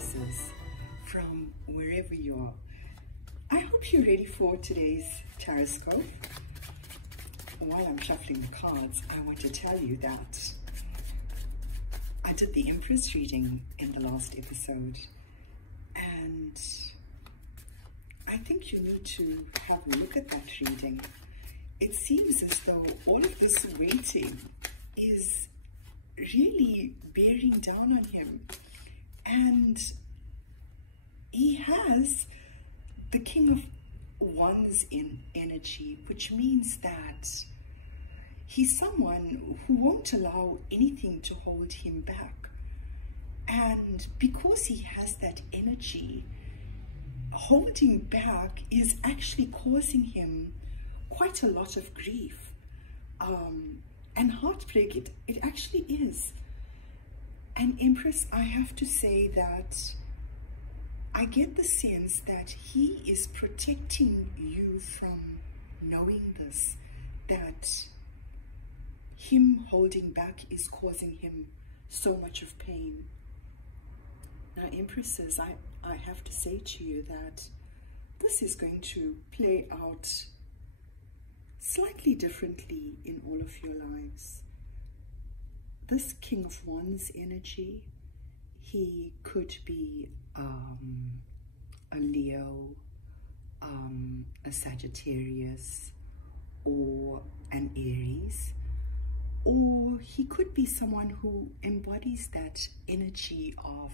Empresses from wherever you are. I hope you're ready for today's Tarotscope. While I'm shuffling the cards, I want to tell you that I did the Empress reading in the last episode, and I think you need to have a look at that reading. It seems as though all of this waiting is really bearing down on him, and he has the King of Wands in energy, which means that he's someone who won't allow anything to hold him back. And because he has that energy, holding back is actually causing him quite a lot of grief and heartbreak. It actually is. And Empress, I have to say that I get the sense that he is protecting you from knowing this, that him holding back is causing him so much of pain. Now, Empresses, I have to say to you that this is going to play out slightly differently in all of your lives. This King of Wands energy, he could be a Leo, a Sagittarius, or an Aries, or he could be someone who embodies that energy of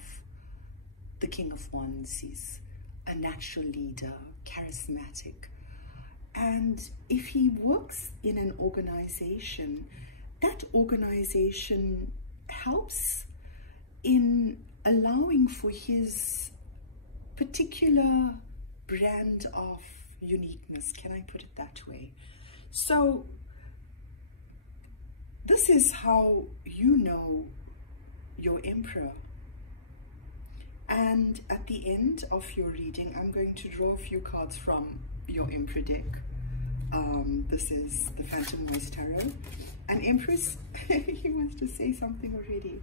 the King of Wands. He's a natural leader, charismatic. And if he works in an organization, that organization helps in allowing for his particular brand of uniqueness. Can I put it that way? So this is how you know your Emperor. And at the end of your reading, I'm going to draw a few cards from your Emperor deck. This is the Phantom Voice Tarot. And Empress, he wants to say something already.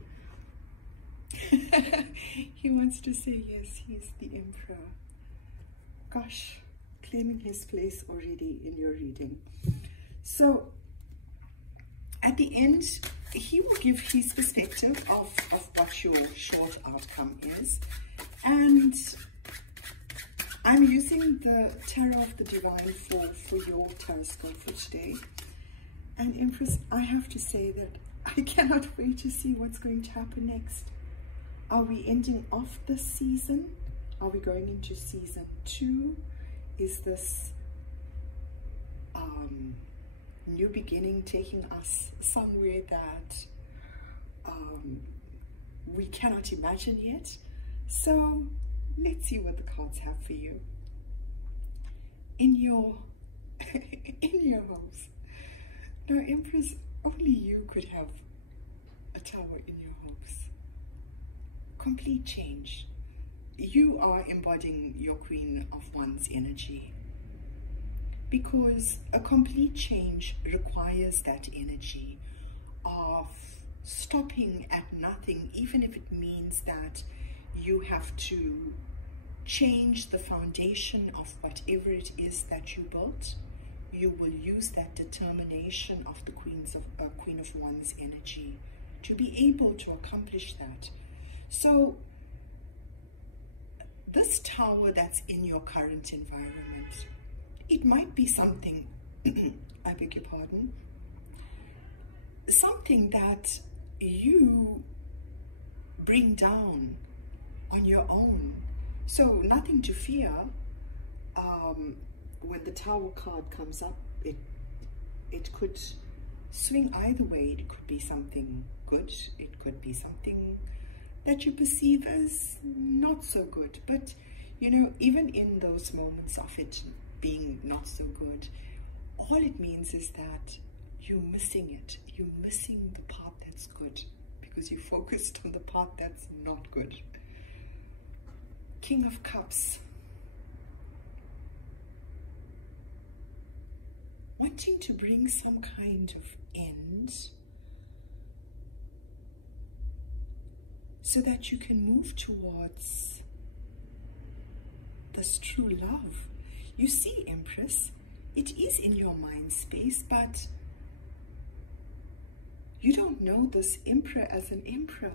He wants to say yes, he's the Emperor. Gosh, claiming his place already in your reading. So at the end, he will give his perspective of what your short outcome is. And I'm using the Tarot of the Divine for your Tarotscope for today. And Empress, I have to say that I cannot wait to see what's going to happen next. Are we ending off this season? Are we going into season 2? Is this new beginning taking us somewhere that we cannot imagine yet? So let's see what the cards have for you in your homes. Now, Empress, only you could have a tower in your house. Complete change. You are embodying your Queen of Wands energy, because a complete change requires that energy of stopping at nothing, even if it means that you have to change the foundation of whatever it is that you built. You will use that determination of the Queen of Wands energy to be able to accomplish that. So this tower that's in your current environment, it might be something, I beg your pardon, something that you bring down on your own. So nothing to fear. When the Tower card comes up, it could swing either way. It could be something good. It could be something that you perceive as not so good. But, you know, even in those moments of it being not so good, all it means is that you're missing it. You're missing the part that's good because you focused on the part that's not good. King of Cups. Wanting to bring some kind of end so that you can move towards this true love. You see, Empress, it is in your mind space, but you don't know this Emperor as an emperor.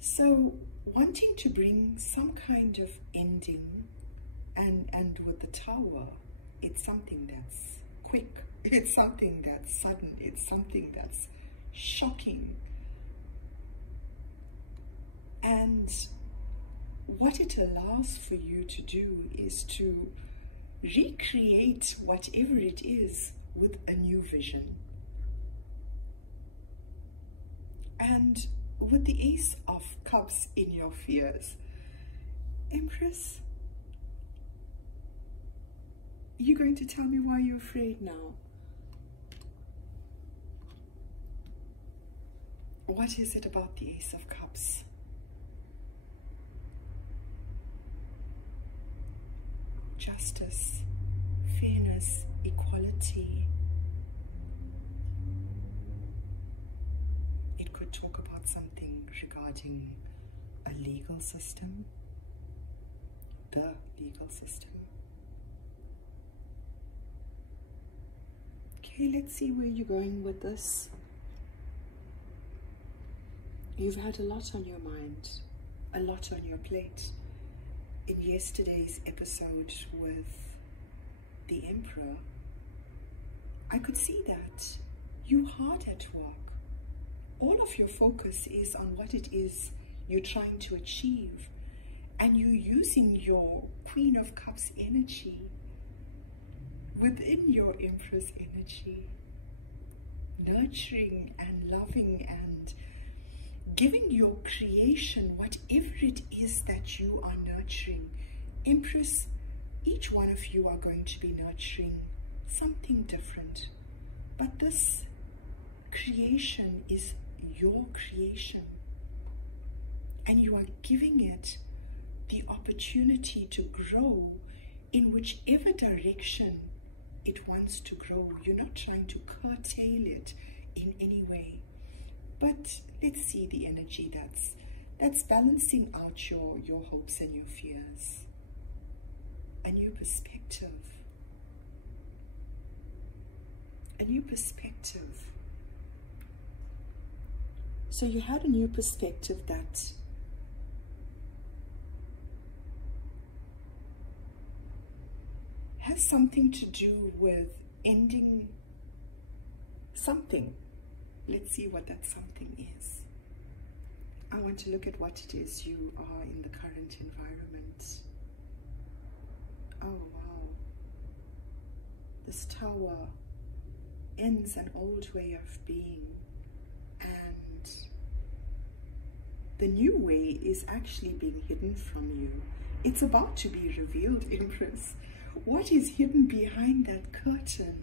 So, wanting to bring some kind of ending, and with the Tower, it's something that's quick, it's something that's sudden, it's something that's shocking. And what it allows for you to do is to recreate whatever it is with a new vision. And with the Ace of Cups in your fears, Empress, you're going to tell me why you're afraid now. What is it about the Ace of Cups? Justice, fairness, equality. It could talk about something regarding a legal system, the legal system. Okay, let's see where you're going with this. You've had a lot on your mind, a lot on your plate. In yesterday's episode with the Emperor, I could see that you're hard at work. All of your focus is on what it is you're trying to achieve, and you're using your Queen of Cups energy within your Empress energy, nurturing and loving and giving your creation whatever it is that you are nurturing. Empress, each one of you are going to be nurturing something different, but this creation is your creation, and you are giving it the opportunity to grow in whichever direction it wants to grow. You're not trying to curtail it in any way. But let's see the energy that's balancing out your hopes and your fears. A new perspective. A new perspective. So you had a new perspective that has something to do with ending something. Let's see what that something is. I want to look at what it is you are in the current environment. Oh, wow. This Tower ends an old way of being, and the new way is actually being hidden from you. It's about to be revealed, Empress. What is hidden behind that curtain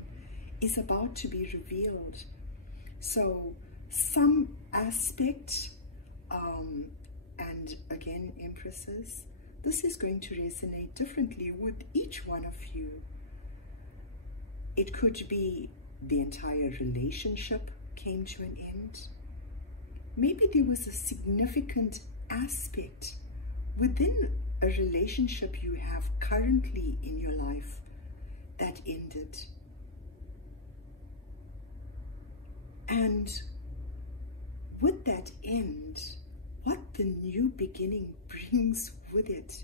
is about to be revealed. So some aspect, and again, Empresses, this is going to resonate differently with each one of you. It could be the entire relationship came to an end. Maybe there was a significant aspect within a relationship you have currently in your life that ended. And with that end, what the new beginning brings with it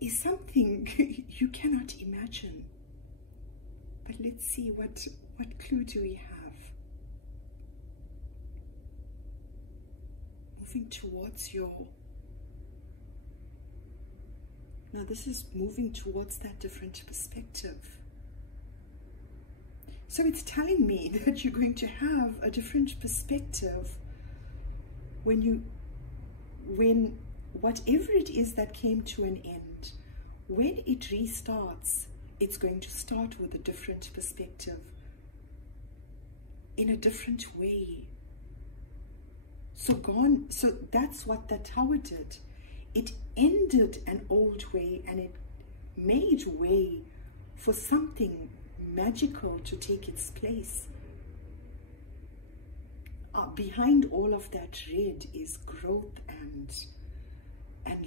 is something you cannot imagine. But let's see, what clue do we have? Moving towards your... Now this is moving towards that different perspective. So it's telling me that you're going to have a different perspective when whatever it is that came to an end, when it restarts, it's going to start with a different perspective, in a different way. So that's what the Tower did. It ended an old way and it made way for something magical to take its place. Behind all of that red is growth and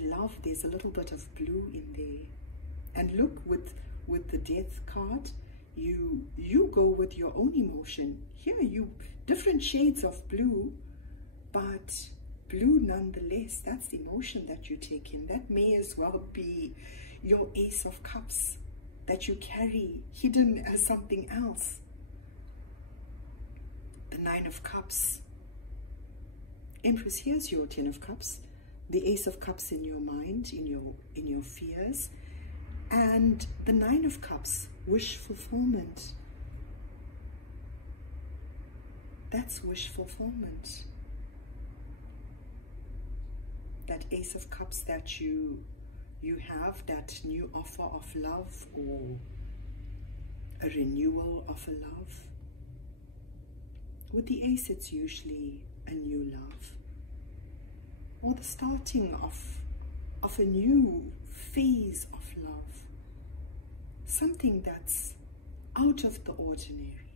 love. There's a little bit of blue in there. And look, with the death card, you go with your own emotion. Here, different shades of blue, but blue nonetheless. That's the emotion that you take in. That may as well be your Ace of Cups that you carry hidden as something else. The Nine of Cups. Empress, here's your Ten of Cups. The Ace of Cups in your mind, in your fears. And the Nine of Cups, wish fulfillment. That's wish fulfillment. That Ace of Cups that you have, that new offer of love, or a renewal of a love. With the Ace, it's usually a new love, or the starting of a new phase of love, something that's out of the ordinary.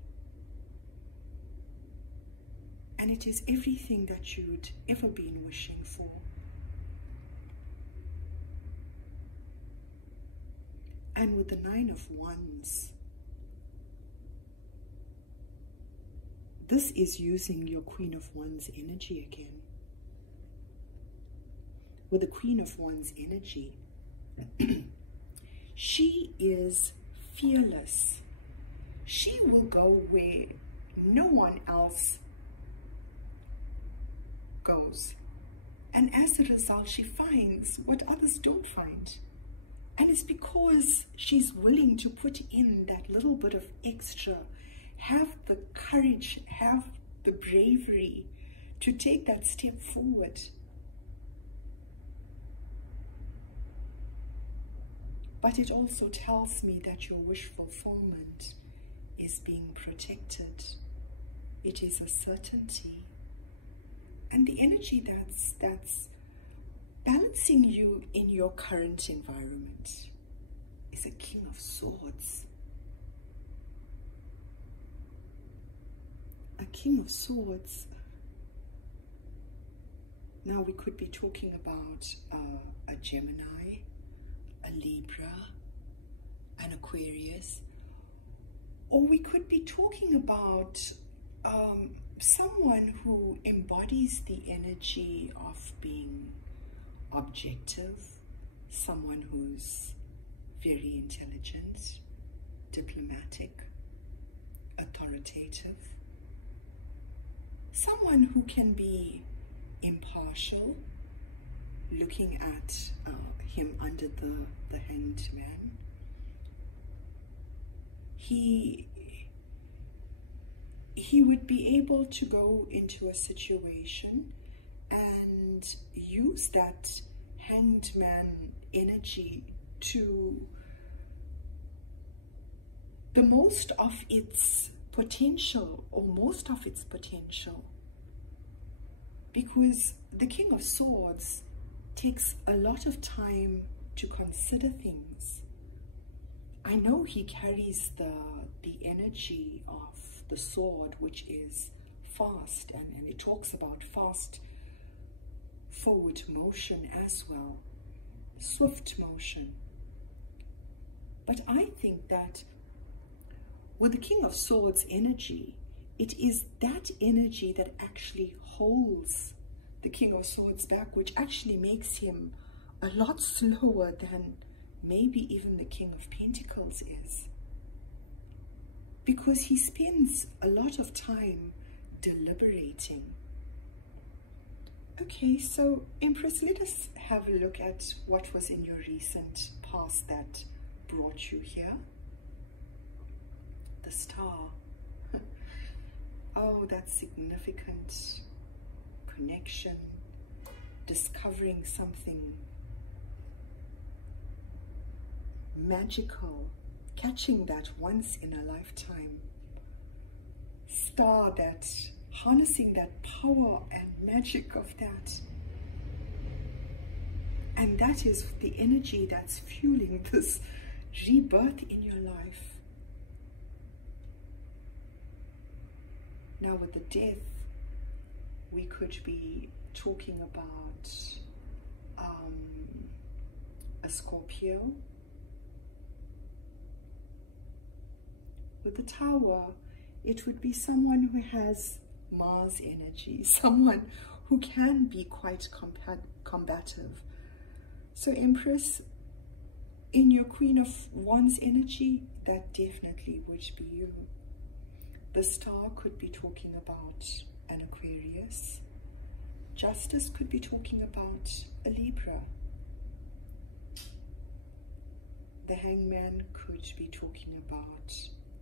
And it is everything that you'd ever been wishing for. And with the Nine of Wands, this is using your Queen of Wands energy again. With the Queen of Wands energy, she is fearless. She will go where no one else goes. And as a result, she finds what others don't find. And it's because she's willing to put in that little bit of extra, have the courage, have the bravery to take that step forward. But it also tells me that your wish fulfillment is being protected. It is a certainty. And the energy that's balancing you in your current environment is a King of Swords. A King of Swords. Now we could be talking about a Gemini, a Libra, an Aquarius, or we could be talking about someone who embodies the energy of being objective, someone who's very intelligent, diplomatic, authoritative, someone who can be impartial, looking at him under the Hanged Man. He would be able to go into a situation and use that Hanged Man energy to the most of its potential, or most of its potential, because the King of Swords takes a lot of time to consider things. I know he carries the energy of the sword, which is fast, and it talks about fast forward motion as well, swift motion. But I think that with the King of Swords energy, it is that energy that actually holds the King of Swords back, which actually makes him a lot slower than maybe even the King of Pentacles is. Because he spends a lot of time deliberating. Okay, so Empress, let us have a look at what was in your recent past that brought you here. The Star. Oh, that significant connection, discovering something magical, catching that once in a lifetime star, that harnessing that power and magic of that. And that is the energy that's fueling this rebirth in your life. Now with the Death, we could be talking about a Scorpio. With the Tower, it would be someone who has Mars energy, someone who can be quite combative. So Empress, in your Queen of Wands energy, that definitely would be you. The Star could be talking about an Aquarius. Justice could be talking about a Libra. The Hangman could be talking about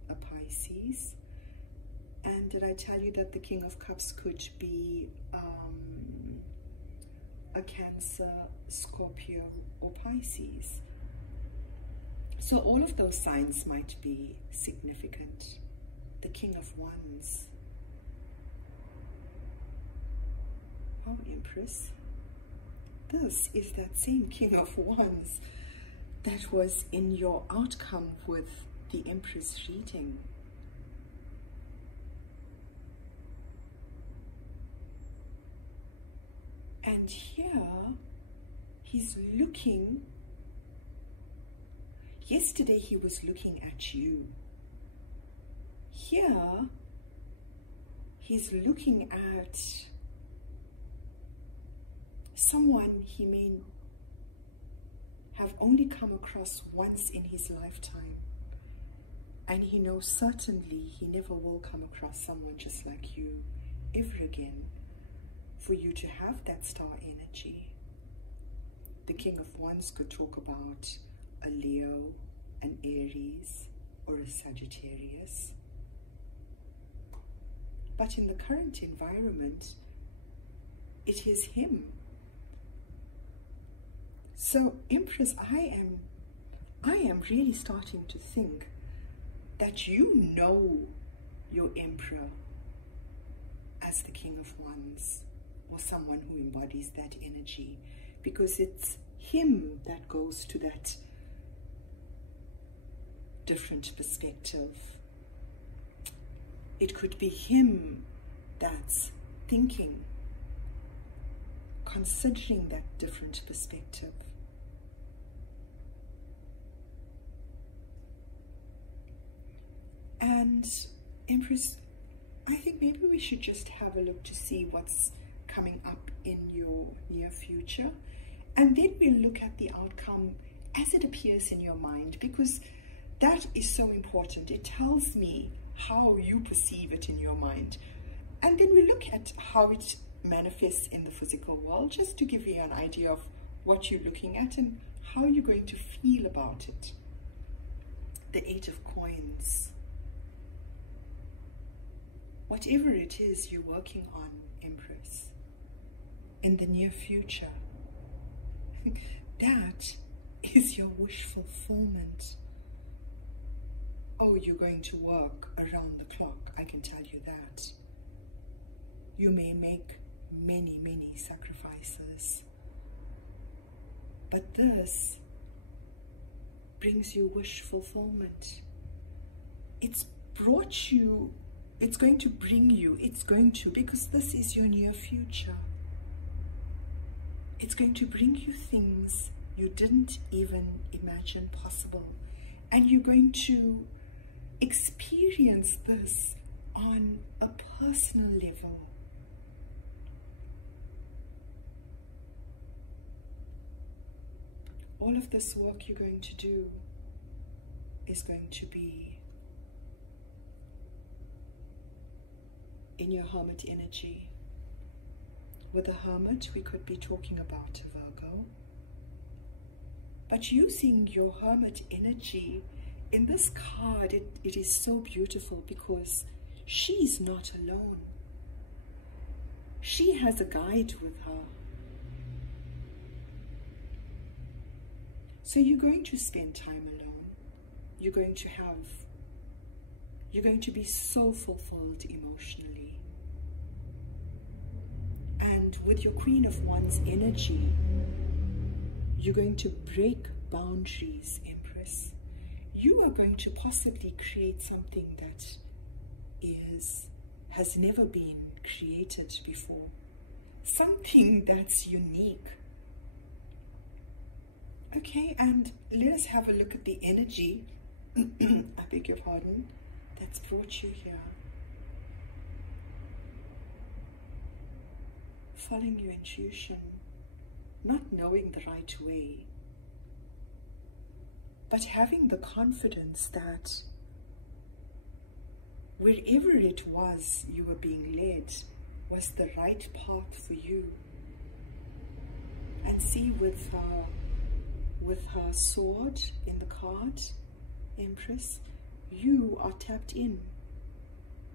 a Pisces. And did I tell you that the King of Cups could be a Cancer, Scorpio, or Pisces? So all of those signs might be significant. The King of Wands. Oh, Empress, this is that same King of Wands that was in your outcome with the Empress reading. And here, he's looking. Yesterday, he was looking at you. Here, he's looking at someone he may have only come across once in his lifetime. And he knows certainly he never will come across someone just like you ever again, for you to have that star energy. The King of Wands could talk about a Leo, an Aries, or a Sagittarius. But in the current environment, it is him. So Empress, I am really starting to think that you know your Emperor as the King of Wands, or someone who embodies that energy, because it's him that goes to that different perspective. It could be him that's thinking, considering that different perspective. And Empress, I think maybe we should just have a look to see what's coming up in your near future, and then we'll look at the outcome as it appears in your mind, because that is so important. It tells me how you perceive it in your mind, and then we look at how it manifests in the physical world, just to give you an idea of what you're looking at and how you're going to feel about it. The Eight of Coins. Whatever it is you're working on, Empress, in the near future, that is your wish fulfillment. Oh, you're going to work around the clock, I can tell you that. You may make many, many sacrifices, but this brings you wish fulfillment. It's brought you, it's going to bring you, because this is your near future. It's going to bring you things you didn't even imagine possible. And you're going to experience this on a personal level. All of this work you're going to do is going to be in your Hermit energy. With a Hermit, we could be talking about a Virgo. But using your Hermit energy, in this card, it is so beautiful because she's not alone. She has a guide with her. So you're going to spend time alone. You're going to be so fulfilled emotionally. And with your Queen of Wands energy, you're going to break boundaries, Empress. You are going to possibly create something that is has never been created before. Something that's unique. Okay, and let us have a look at the energy, I beg your pardon, that's brought you here. Following your intuition, not knowing the right way, but having the confidence that wherever it was you were being led was the right path for you. And see, with her sword in the card, Empress, you are tapped in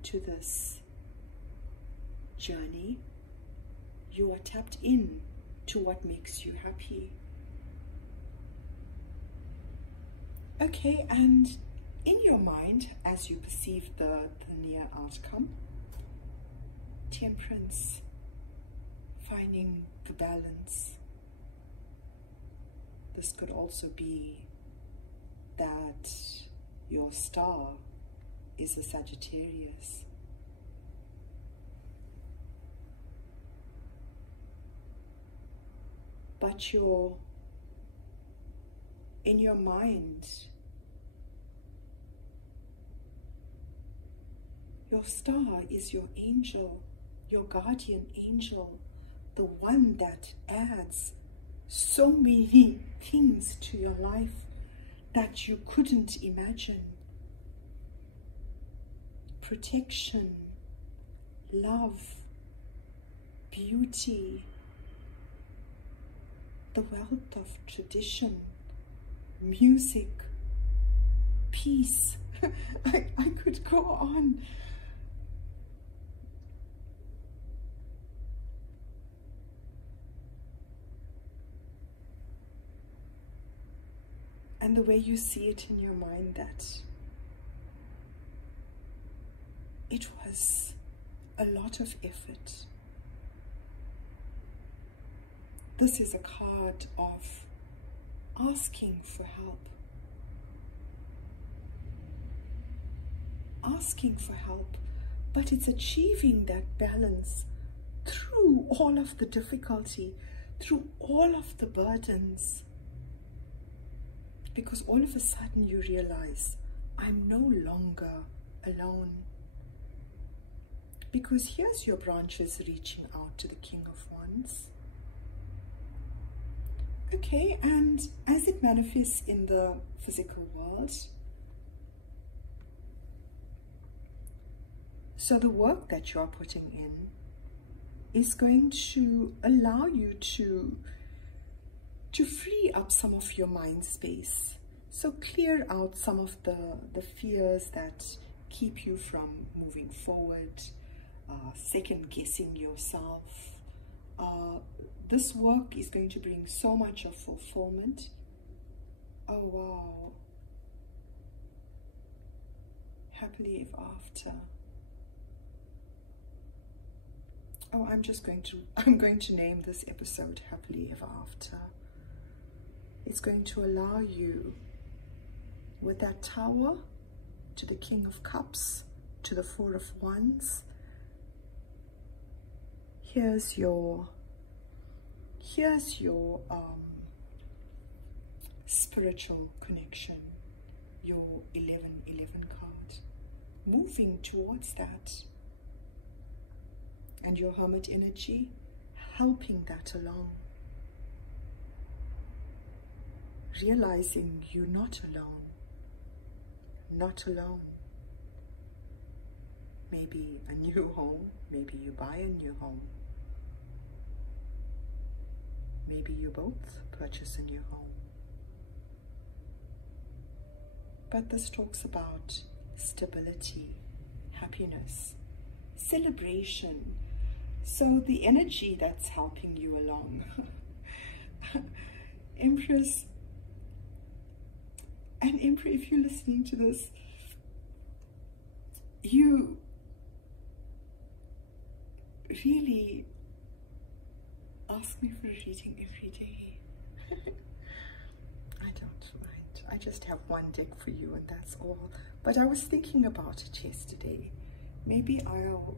to this journey. You are tapped in to what makes you happy. Okay, and in your mind, as you perceive the near outcome, Temperance, finding the balance. This could also be that your star is a Sagittarius. But in your mind, your star is your angel, your guardian angel, the one that adds so many things to your life that you couldn't imagine. Protection, love, beauty, the wealth of tradition, music, peace. I could go on. And the way you see it in your mind, that it was a lot of effort. This is a card of asking for help. Asking for help, but it's achieving that balance through all of the difficulty, through all of the burdens. Because all of a sudden you realize, I'm no longer alone. Because here's your branches reaching out to the King of Wands. Okay, and as it manifests in the physical world, so the work that you are putting in is going to allow you to free up some of your mind space. So clear out some of the fears that keep you from moving forward, second guessing yourself. This work is going to bring so much of fulfillment. Oh wow. Happily ever after. Oh, I'm going to name this episode Happily Ever After. It's going to allow you, with that Tower, to the King of Cups, to the Four of Wands. Here's your spiritual connection, your 1111 card, moving towards that, and your Hermit energy helping that along. Realizing you're not alone, not alone. Maybe a new home, maybe you buy a new home, maybe you both purchase a new home. But this talks about stability, happiness, celebration. So the energy that's helping you along. Empress, and Emperor, if you're listening to this, you really ask me for a reading every day. I don't mind. I just have one deck for you and that's all. But I was thinking about it yesterday, maybe I'll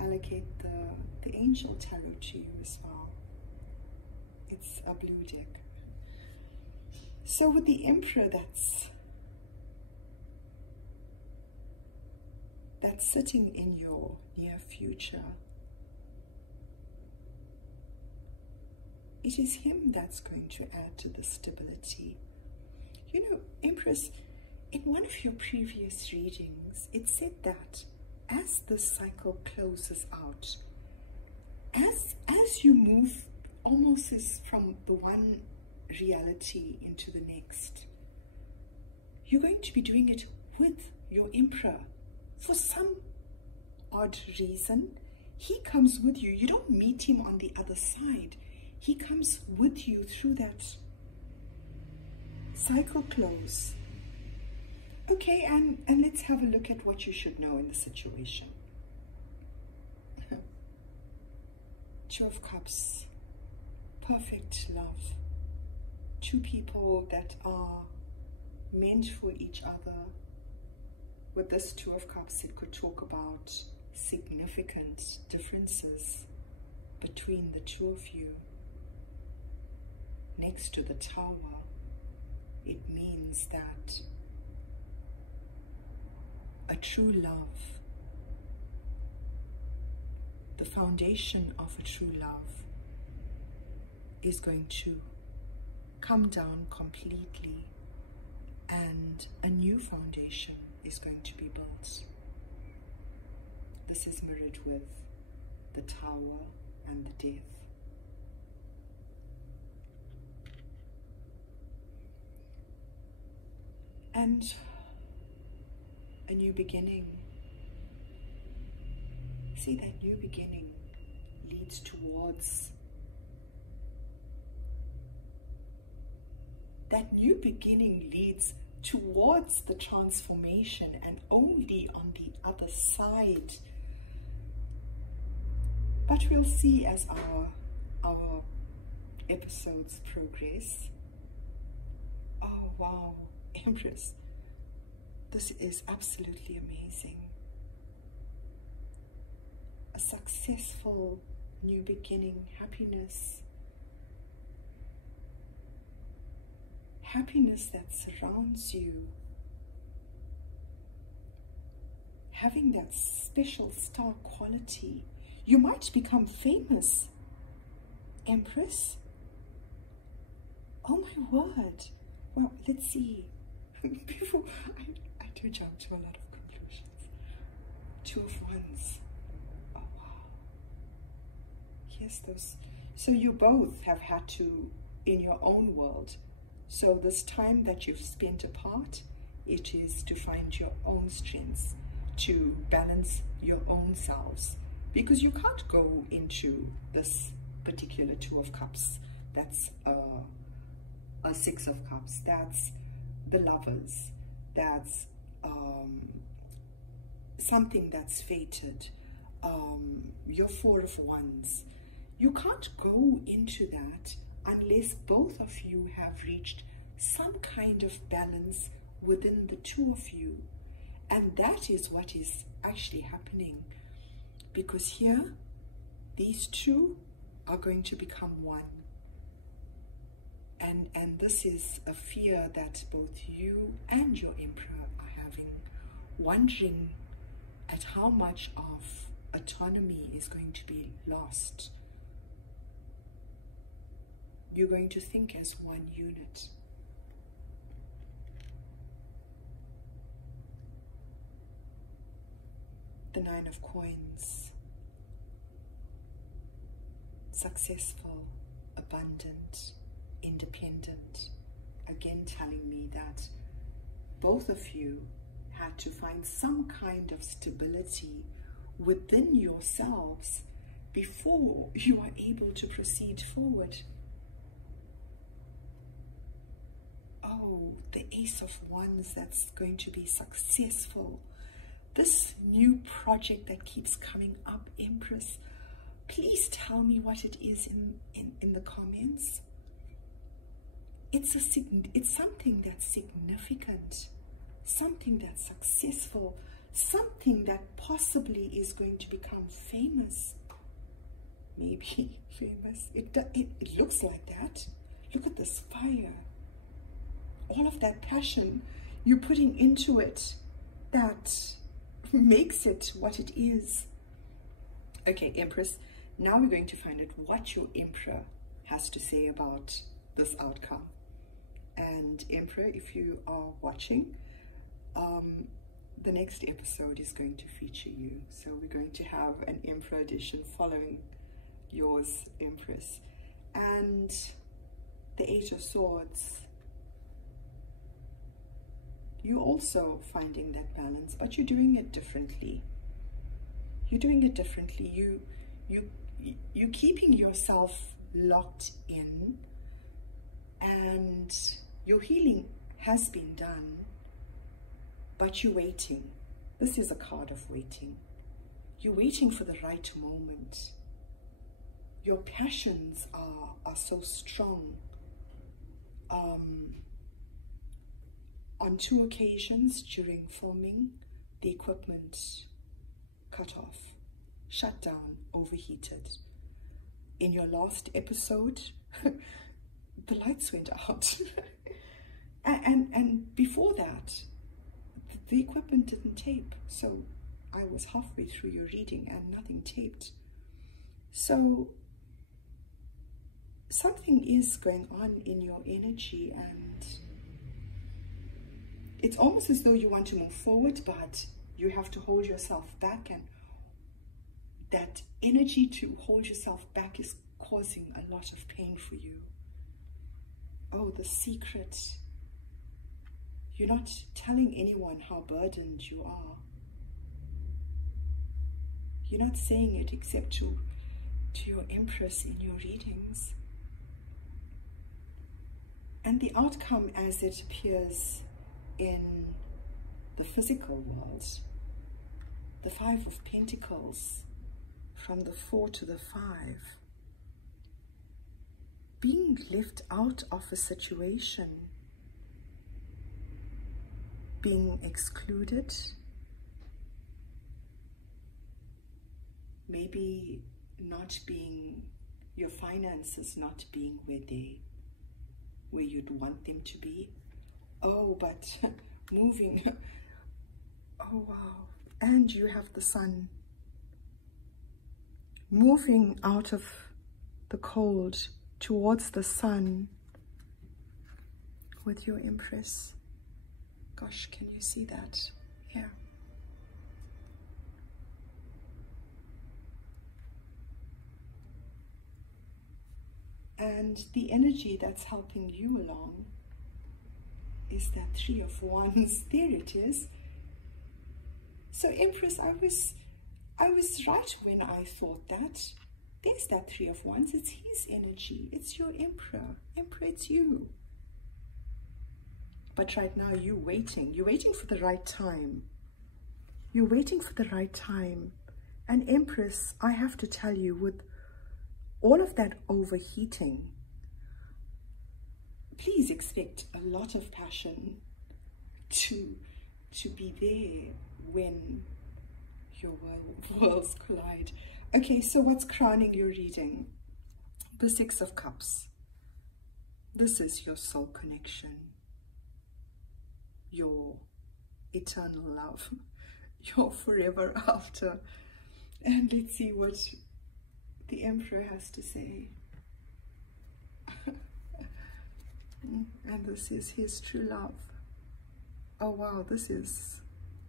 allocate the Angel Tarot to you as well. It's a blue deck. So with the Emperor that's sitting in your near future, it is him that's going to add to the stability. You know, Empress, in one of your previous readings, it said that as the cycle closes out, as you move almost as from the one reality into the next, you're going to be doing it with your Emperor. For some odd reason, he comes with you. You don't meet him on the other side. He comes with you through that cycle close. Okay, and let's have a look at what you should know in the situation. Two of Cups, perfect love. Two people that are meant for each other. With this Two of Cups, it could talk about significant differences between the two of you. Next to the Tower, it means that a true love, the foundation of a true love, is going to come down completely, and a new foundation is going to be built. This is mirrored with the Tower and the Death. And a new beginning. See, that new beginning leads towards, the transformation, and only on the other side. But we'll see as our episodes progress. Oh wow, Empress, this is absolutely amazing. A successful new beginning, happiness. Happiness that surrounds you. Having that special star quality. You might become famous, Empress. Oh my word. Well, let's see. Before I do jump to a lot of conclusions. Two of Wands. Oh wow. Yes, those. So you both have had to, in your own world. So this time that you've spent apart, it is to find your own strengths, to balance your own selves. Because you can't go into this particular Two of Cups. That's a Six of Cups. That's the Lovers. That's something that's fated. Your Four of Wands. You can't go into that unless both of you have reached some kind of balance within the two of you. And that is what is actually happening. Because here, these two are going to become one. And this is a fear that both you and your Emperor are having, wondering at how much of autonomy is going to be lost. You're going to think as one unit. The Nine of Coins. Successful, abundant, independent. Again telling me that both of you had to find some kind of stability within yourselves before you are able to proceed forward. Oh, the Ace of Wands, that's going to be successful. This new project that keeps coming up, Empress, please tell me what it is in the comments. It's something that's significant, something that's successful, something that possibly is going to become famous. Maybe famous. It looks like that. Look at this fire. All of that passion you're putting into it that makes it what it is. Okay, Empress, now we're going to find out what your Emperor has to say about this outcome. And Emperor, if you are watching, the next episode is going to feature you. So we're going to have an Emperor edition following yours, Empress. And the Eight of Swords, you're also finding that balance, but you're doing it differently. You're doing it differently. You're keeping yourself locked in, and your healing has been done, but you're waiting. This is a card of waiting. You're waiting for the right moment. Your passions are so strong. On 2 occasions during filming, the equipment cut off, shut down, overheated. In your last episode, the lights went out. and before that, the equipment didn't tape. So I was halfway through your reading and nothing taped. So something is going on in your energy, and it's almost as though you want to move forward, but you have to hold yourself back, and that energy to hold yourself back is causing a lot of pain for you. Oh, the secret. You're not telling anyone how burdened you are. You're not saying it except to your Empress in your readings. And the outcome as it appears in the physical world, the 5 of Pentacles, from the 4 to the 5, being left out of a situation, being excluded, maybe not being, your finances not being where you'd want them to be. Oh, but moving. Oh, wow. And you have the Sun. Moving out of the cold towards the sun with your Empress. Gosh, can you see that? Yeah. And the energy that's helping you along is that 3 of Wands. There it is. So Empress, I was right when I thought that. There's that 3 of Wands. It's his energy. It's your Emperor. Emperor, it's you. But right now you're waiting. You're waiting for the right time. You're waiting for the right time. And Empress, I have to tell you, with all of that overheating, please expect a lot of passion to be there when your worlds collide. Okay, so what's crowning your reading? The 6 of Cups. This is your soul connection, your eternal love, your forever after. And let's see what the Emperor has to say. And this is his true love. Oh wow, this is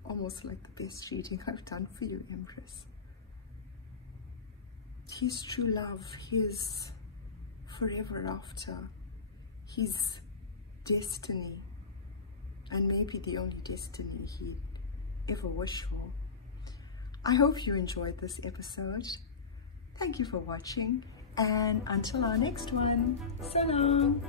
almost like the best reading I've done for you, Empress. His true love, his forever after, his destiny, and maybe the only destiny he'd ever wish for. I hope you enjoyed this episode. Thank you for watching, and until our next one, so long.